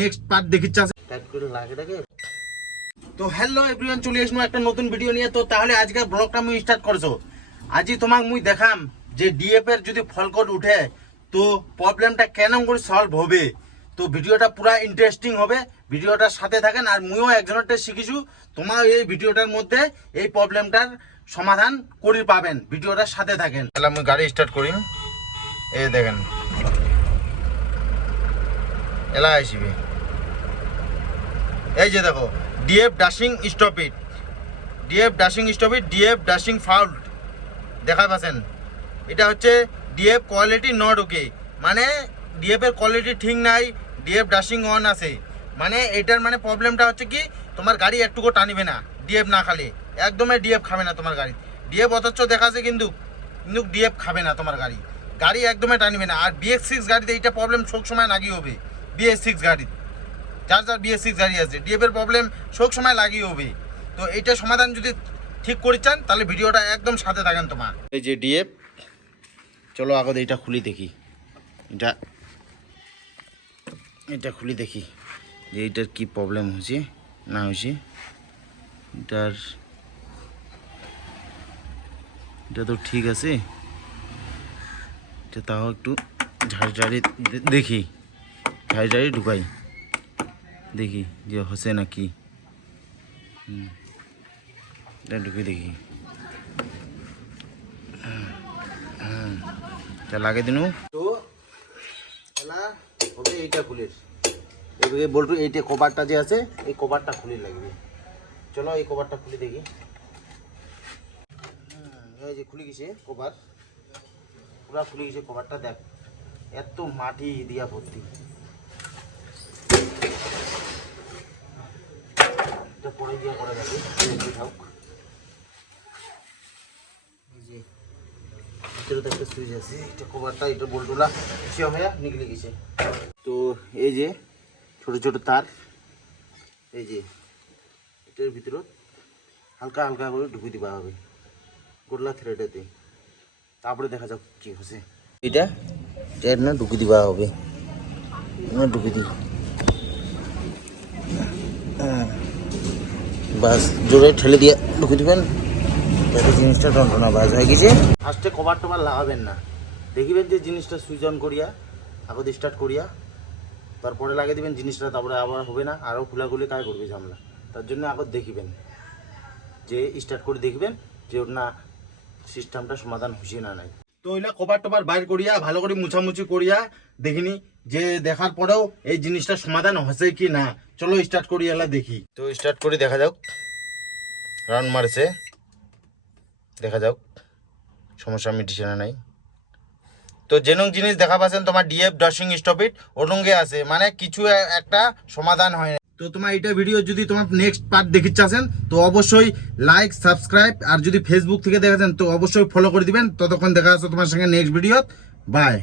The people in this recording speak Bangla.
Next part দেখিচ্ছে। তো হ্যালো এভরিওয়ান চলে আসব একটা নতুন ভিডিও নিয়ে। তো তাহলে আজকের ব্লগটা মুই স্টার্ট করছ। আজি তোমাক মুই দেখাম যে ডিএফ এর যদি ফলকট উঠে তো প্রবলেমটা কেন করে সলভ হবে? তো ভিডিওটা পুরা ইন্টারেস্টিং হবে। ভিডিওটার সাথে থাকেন আর মুইও একজনেরটা শিখিছু। তোমার এই ভিডিওটার মধ্যে এই প্রবলেমটার সমাধান করে পাবেন। ভিডিওটার সাথে থাকেন। তাহলে আমি গাড়ি স্টার্ট করিম। এই দেখেন। এলা আসবে এই যে দেখো DF dashing stop it DF dashing stop it DF dashing fouled দেখা পাচ্ছেন এটা হচ্ছে ডিএফ কোয়ালিটি নট ওকে মানে ডিএফ এর কোয়ালিটি ঠিক নাই ডিএফ ডাশিং অন আছে মানে এটার মানে প্রবলেমটা হচ্ছে কি তোমার গাড়ি একটুকু টানিবে না ডিএফ না খালে একদমই ডিএফ খাবে না তোমার গাড়ি ডিএফ অথচ দেখাচ্ছে কিন্তু কিন্তু ডিএফ খাবে না তোমার গাড়ি গাড়ি একদমই টানিবে না আর বিএক্স সিক্স গাড়িতে এইটা প্রবলেম সব সময় লাগি হবে বিএস সিক্স গাড়ি। যার যার বিএস সিক্স গাড়ি আছে। ডিএফ এর প্রবলেম সব সময় লাগিয়ে হবে। তো এইটা সমাধান যদি ঠিক করে চান, তাহলে ভিডিওটা একদম সাথে থাকেন তোমার। এই যে ডিএফ চলো আগত এইটা খুলি দেখি। এটা এটা খুলি দেখি। যে এইটার কি প্রবলেম হয়েছে, না হয়েছে। এটার, এটা তো ঠিক আছে। এটা তাও একটু ঝাড় ঝাড়ি দেখি। ঝাড়ি ঢুকাই। দেখি যে হচ্ছে না কি। এটা ঢুকে দেখি। হুম। লাগে দিনু। তো এলা হবে এইটা খুলির এদিকে বলটু এইটা কভারটা যে আছে, এই কভারটা খুলি লাগবে। চলো এই কভারটা খুলি দেখি। এই যে খুলে গেছে কভার। পুরা খুলে গেছে কভারটা, দেখ। এত মাটি দিয়া ভর্তি। এটা পরে গিয়ে করা যাবে ভিতরে একটা সুইচ আছে। এটা কভারটা এটা বল্টুলা। সে হয়ে নিকলে গেছে। তো এই যে, ছোট ছোট তার। এই যে, এটার ভিতরে হালকা হালকা করে ঢুকে দিবা হবে। গোল্লা থ্রেডেতে। তারপরে দেখা যাক কি হচ্ছে। এটা এর না ঢুকে দিবা হবে। ঢুকে দিই হ্যাঁ। বাস জোরে ঠেলে দিয়ে ঢুকে দিবেন। যাতে জিনিসটা টনটনা বাজ হয়ে গেছে। ফার্স্টে কভার টভার লাগাবেন না। দেখিবেন যে জিনিসটা সুইচ অন করিয়া আগত স্টার্ট করিয়া, তারপরে লাগিয়ে দিবেন জিনিসটা, তারপরে আবার হবে না। আরও খোলাগুলি কাজ করবে ঝামেলা। তার জন্য আগত দেখিবেন। যে স্টার্ট করে দেখবেন যে ওর না সিস্টেমটা সমাধান হয়েছে না নাই। তো এলা কভার টভার বাইর করিয়া, ভালো করে মুছামুছি করিয়া দেখিনি। যে দেখার পরেও এই জিনিসটা সমাধান হয়েছে কি না, চলো স্টার্ট করি এলা দেখি। তো স্টার্ট করি, দেখা যাক। রাউন্ড মারছে। দেখা যাক। সমস্যা মিটিছে না নাই। তো যেন জিনিস দেখা পাচ্ছেন, তোমার ডিএফ ড্রসিং স্টপিট ওরঙ্গে আছে। মানে কিছু একটা সমাধান হয় তো তোমার এটা ভিডিও যদি তোমার নেক্সট পার্ট দেখি চাচ্ছেন, তো অবশ্যই লাইক সাবস্ক্রাইব আর যদি ফেসবুক থেকে দেখাচ্ছেন তো অবশ্যই ফলো করে দিবেন। ততক্ষণ দেখা যাচ্ছে তোমার সঙ্গে নেক্সট ভিডিও বাই